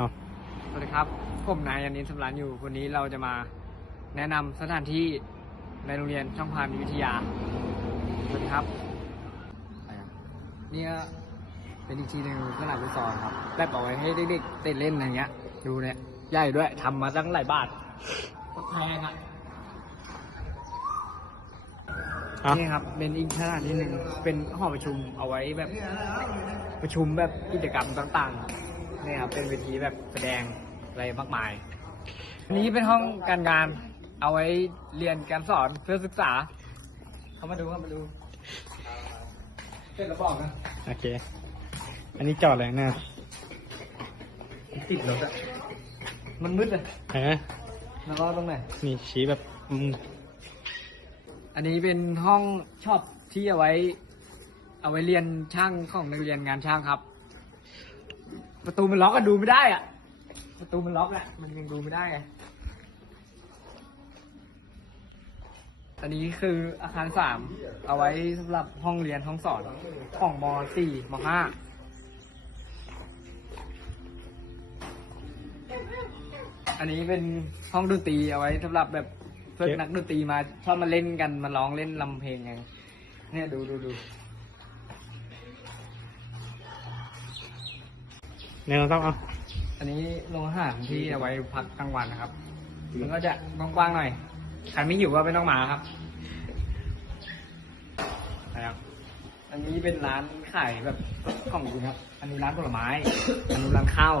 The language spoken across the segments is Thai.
เอาสวัสดีครับ ผมนายอนินทร์สำรานอยู่ วันนี้เราจะมาแนะนำสถานที่ในโรงเรียนช่องพานวิทยา สวัสดีครับเนี่ยเป็นอีกทีหนึ่งสนามฟุตซอลครับแบบเอาไว้ให้เด็กๆเต้นเล่นอะไรเงี้ย ดูเนี่ยใหญ่ด้วยทำมาตั้งหลายบาทก็แพงอะเอานี่ครับ เป็นอีกสถานที่หนึ่งเป็นห้องประชุมเอาไว้แบบประชุมแบบกิจกรรมต่าง ๆ นี่ครับเป็นเวทีแบบแสดงอะไรมากมาย อันนี้เป็นห้องการงาน เอาไว้เรียนการสอนเพื่อศึกษา เข้ามาดูเข้ามาดูเสร็จแล้วบอกนะโอเค อันนี้จอดอะไรนะติดรถอะมันมืดเลยเออแล้วก็ตรงไหนนี่ชี้แบบอืมอันนี้เป็นห้องชอบที่เอาไว้ เอาไว้เรียนช่างของนักเรียนงานช่างครับ ประตูมันล็อกก็ดูไม่ได้อะประตูมันล็อกแหละมันยังดูไม่ได้ไงอันนี้คืออาคารสามเอาไว้สำหรับห้องเรียนห้องสอนของมสี่มห้าอันนี้เป็นห้องดนตรีเอาไว้สำหรับแบบเพื่อนนักดนตรีมาชอบมาเล่นกันมาร้องเล่นลำเพลงไงเนี่ยดูดูดู เนี่ยเราต้องเอาอันนี้โรงอาหารที่เอาไว้พักกลางวันนะครับ มันก็จะกว้างๆหน่อย ใครไม่หิวก็ไม่ต้องมาครับนะครับ อันนี้เป็นร้านขายแบบของจริงครับ อันนี้ร้านผลไม้ อันนู้นร้านข้าว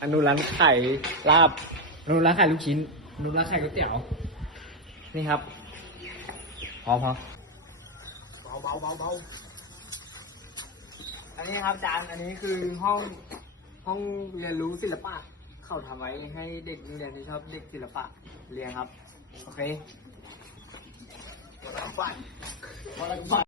อันนู้นร้านขายลาบ อันนู้นร้านขายลูกชิ้น อันนู้นร้านขายก๋วยเตี๋ยว นี่ครับ พอพอเบาเบาเบาเบาอันนี้ครับอาจารย์อันนี้คือห้อง ห้องเรียนรู้ศิลปะ เขาทำไว้ให้เด็กนักเรียนที่ชอบเด็กศิลปะเรียนครับ โอเค